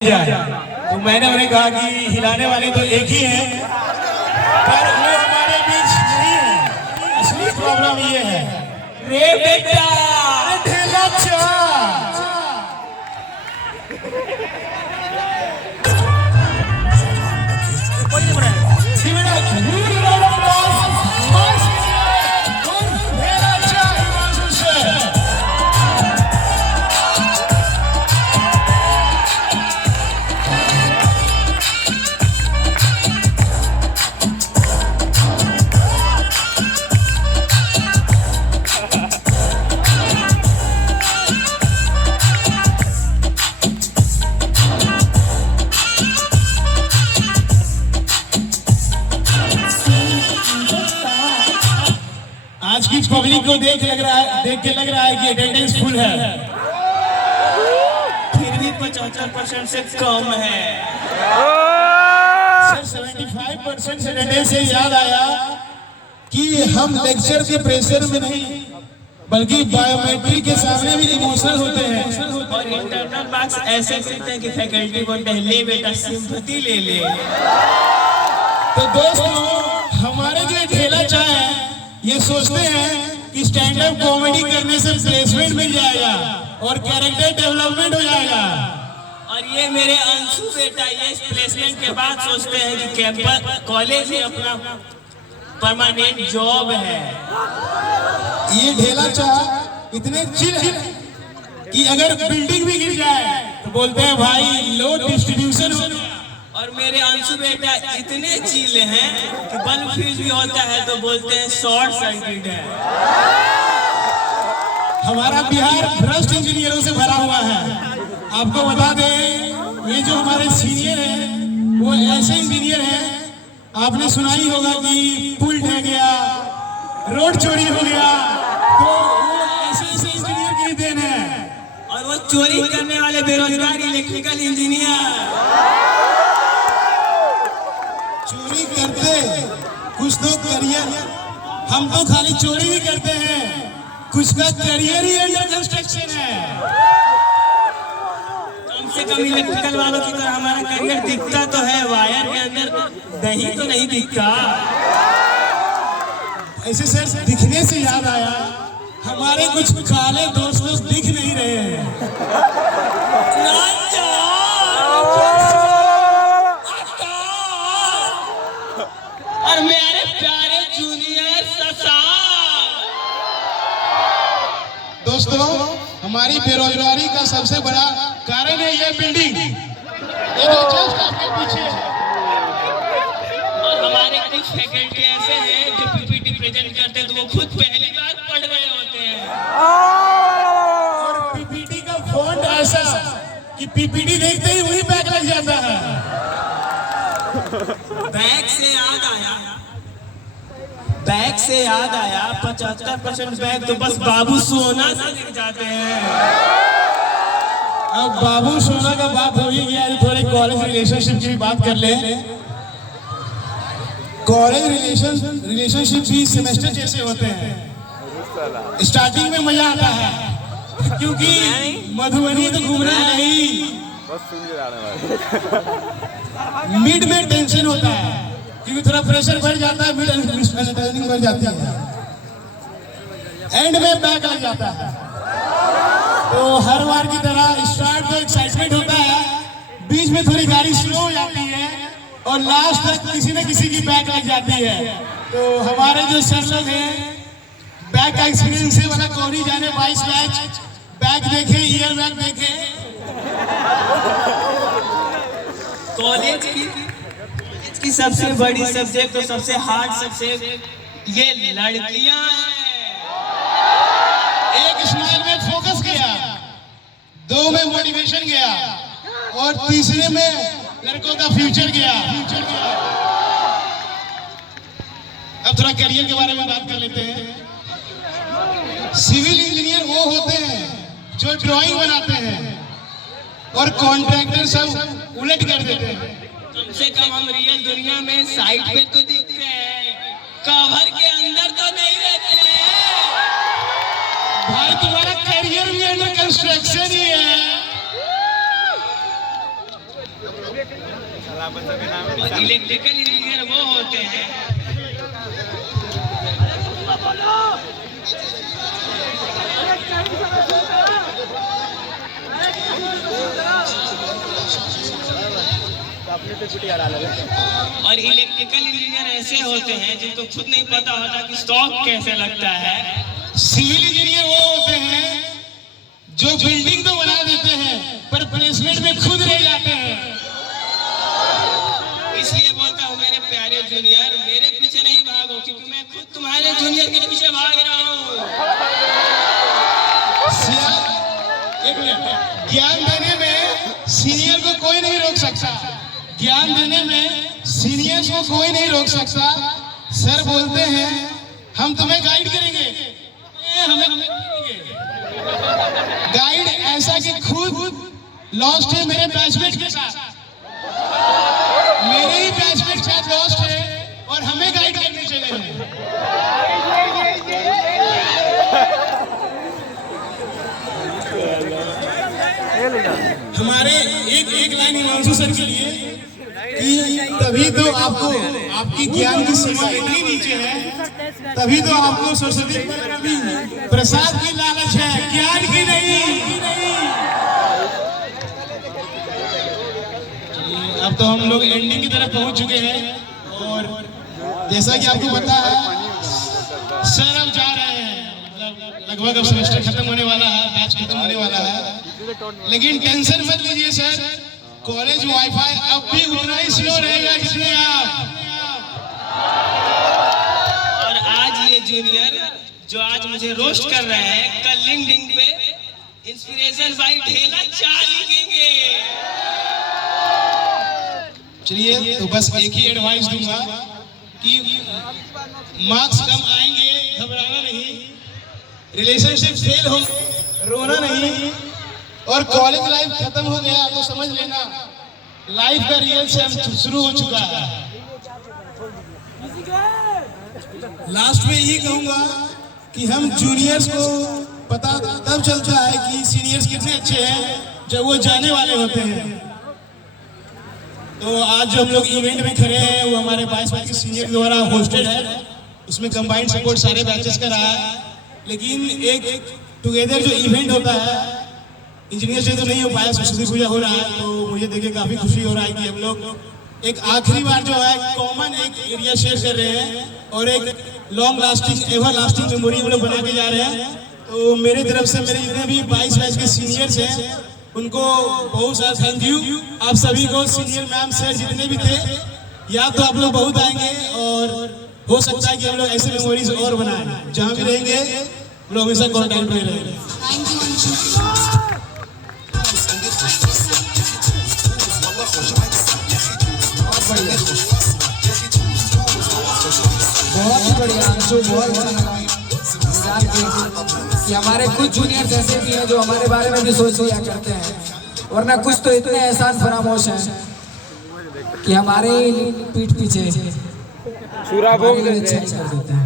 तो मैंने उन्हें कहा कि हिलाने वाले तो एक ही हैं, पर वो हमारे बीच नहीं है। असली प्रॉब्लम ये है, रे बेटा ढेला चा। आज की पब्लिक को देख के लग रहा है कि अटेंडेंस फुल है, फिर भी 75% से कम है। सर 75% अटेंडेंस से याद आया कि हम लेक्चर के प्रेशर में नहीं बल्कि बायोमेट्रिक के सामने भी इमोशनल होते हैं और इंटरनल मार्क्स ऐसे मिलते हैं कि फैकल्टी बोलते हैं ले बेटा सिंपैथी ले ले। तो दोस्तों, हमारे जो ढेला चाय है ये सोचते हैं कि स्टैंड अप कॉमेडी करने से प्लेसमेंट मिल जाएगा और कैरेक्टर डेवलपमेंट हो जाएगा, और ये मेरे अंशु बेटा ये प्लेसमेंट के बाद सोचते हैं कि कैंपस कॉलेज ही अपना परमानेंट जॉब है। ये ढेला चाय इतने चिल है कि अगर बिल्डिंग भी गिर जाए तो बोलते हैं भाई लोड डिस्ट्रीब्यूशन हो गया। और मेरे अंशु बेटा इतने चीले हैं कि बल्ब फ्यूज भी होता है तो बोलते हैं शॉर्ट सर्किट है। हमारा बिहार भ्रष्ट इंजीनियरों से भरा हुआ है। आपको बता दें, ये जो हमारे सीनियर हैं वो ऐसे इंजीनियर हैं, आपने सुना ही होगा कि पुल ढह गया, रोड चोरी हो गया, तो वो ऐसे इंजीनियर की देन है। और वो चोरी करने वाले बेरोजगार इलेक्ट्रिकल इंजीनियर चोरी करते कुछ तो करियर, हम तो खाली चोरी ही करते हैं, कुछ का करियर ही अंडर कंस्ट्रक्शन है। कम से कम इलेक्ट्रिकल वालों की तरह हमारा करियर दिखता तो है, वायर के अंदर दही तो नहीं दिखता। ऐसे सर दिखने से याद आया, हमारे कुछ काले दोस्त दिख नहीं रहे हैं। और मेरे प्यारे जूनियर ससा। दोस्तों, हमारी बेरोजगारी का सबसे बड़ा कारण है ये बिल्डिंग, ये जो जस्ट आपके पीछे है। और हमारे कुछ फैकल्टी ऐसे हैं जो पीपीटी प्रेजेंट करते हैं तो वो खुद पहली बार पढ़ रहे होते हैं, और पीपीटी का फॉन्ट ऐसा कि पीपीटी देखते ही वही बैक लग जाता है। बैग से याद आया 75% बैग तो बस बाबू सोना से दिख जाते हैं। अब बाबू सोना का बात हो ही गया, थोड़े कॉलेज रिलेशनशिप की भी बात कर ले। कॉलेज रिलेशनशिप भी सेमेस्टर जैसे होते हैं। स्टार्टिंग में मजा आता है क्योंकि मधुबनी तो घूमना नहीं, मिड में टेंशन होता है क्योंकि थोड़ा प्रेशर बढ़ जाता है, मिड अंडरस्टैंडिंग बढ़ जाती है, एंड में बैक लग जाता है। तो हर बार की तरह स्टार्ट तो एक्साइटमेंट होता है, बीच में थोड़ी गाड़ी स्लो हो जाती है और लास्ट तक किसी न किसी की बैक लग जाती है। तो हमारे जो सर लोग हैं, बैक का एक्सपीरियंस है वाला कौड़ी जाने 22 बैच बैक देखे, ईयर बैक देखे। कॉलेज की सबसे बड़ी सब्जेक्ट तो सबसे हार्ड सब्जेक्ट ये लड़कियां हैं। एक स्माइल में फोकस गया, 2 में मोटिवेशन गया और तीसरे में लड़कों का फ्यूचर गया। अब थोड़ा करियर के बारे में बात कर लेते हैं। सिविल इंजीनियर वो होते हैं जो ड्राइंग बनाते हैं और कॉन्ट्रैक्टर सब उलट कर देते हैं। कम से कम हम रियल दुनिया में साइड पे तो दिखते हैं, कवर के अंदर तो नहीं रहते हैं। भाई तुम्हारा करियर भी अंडर कंस्ट्रक्शन ही है। और इलेक्ट्रिकल इंजीनियर वो होते हैं और इलेक्ट्रिकल इंजीनियर ऐसे होते हैं जिनको खुद नहीं पता होता कि स्टॉक कैसे लगता है। सिविल इंजीनियर वो होते हैं जो बिल्डिंग तो बना देते हैं पर प्लेसमेंट में खुद रह जाते हैं। इसलिए बोलता हूँ मेरे प्यारे जूनियर, मेरे पीछे नहीं भागो, क्योंकि मैं खुद तुम्हारे जूनियर के पीछे भाग रहा हूँ। एक मिनट, ज्ञान देने में सीनियर को कोई नहीं रोक सकता, ज्ञान देने में सीनियर्स को कोई नहीं रोक सकता। सर बोलते हैं हम तुम्हें गाइड करेंगे, हमें गाइड ऐसा कि खुद लॉस्ट है मेरे बैचमेट के साथ, मेरे ही बैचमेट के साथ लॉस्ट है और हमें गाइड करने चले हैं। हमारे एक लाइन हिमांशु सर के लिए कि तभी तो आपको आपकी ज्ञान की सीमा इतनी नीचे है, तभी तो आपको सरस्वती प्रसाद की लालच है, ज्ञान की नहीं। अब तो हम लोग एंडिंग की तरफ पहुंच चुके हैं और जैसा कि आपको पता है सर अब जा रहे हैं, लगभग अब सेमेस्टर खत्म होने वाला है, बैच खत्म होने वाला है। लेकिन टेंशन मत लीजिए सर, कॉलेज वाईफाई अब भी उतना ही स्लो रहेगा जितने आप। और आज ये जूनियर जो आज मुझे रोस्ट कर रहे हैं, कल लिंक्डइन पे इंस्पिरेशन बाय ढेला 4 लिखेंगे। चलिए तो बस एक ही एडवाइस दूंगा कि मार्क्स कम आएंगे, घबराना नहीं, रिलेशनशिप फेल हो रोना नहीं, और कॉलेज लाइफ खत्म हो गया तो समझ लेना लाइफ का रियल सेम शुरू हो चुका है। लास्ट में ये कहूंगा कि हम जूनियर्स को पता तब चलता है कि सीनियर्स कितने अच्छे हैं जब वो जाने वाले होते हैं। तो आज जो हम लोग इवेंट में खड़े हैं वो हमारे 22 के सीनियर द्वारा होस्टेड है, उसमें कंबाइंड सपोर्ट सारे बैचेस का रहा है। लेकिन एक टुगेदर जो इवेंट होता है, इंजीनियर डे तो नहीं हो पाया, सरस्वती पूजा हो रहा है, तो मुझे देख के काफी खुशी हो रहा है कि हम लोग एक आखिरी बार जो है कॉमन एक एरिया शेयर कर रहे हैं और एक long lasting ever lasting memory हम लोग बना के जा रहे हैं। तो मेरे तरफ से मेरे जितने भी 22 बैच के सीनियर्स हैं उनको बहुत सारा थैंक यू। आप सभी को सीनियर मैम सर जितने भी थे, याद तो आप लोग बहुत आएंगे और हो सकता है कि हम लोग ऐसे मेमोरीज और बनाएं, जहाँ भी रहेंगे हम लोग हमेशा कॉन्टैक्ट में रहेंगे। बहुत ही बढ़िया अंशु, बहुत जान के कि हमारे कुछ जूनियर्स ऐसे भी हैं जो हमारे बारे में भी सोच लिया करते हैं, वरना कुछ तो इतने एहसान फरामोश हैं कि हमारे पीठ पीछे अच्छा कर देते हैं।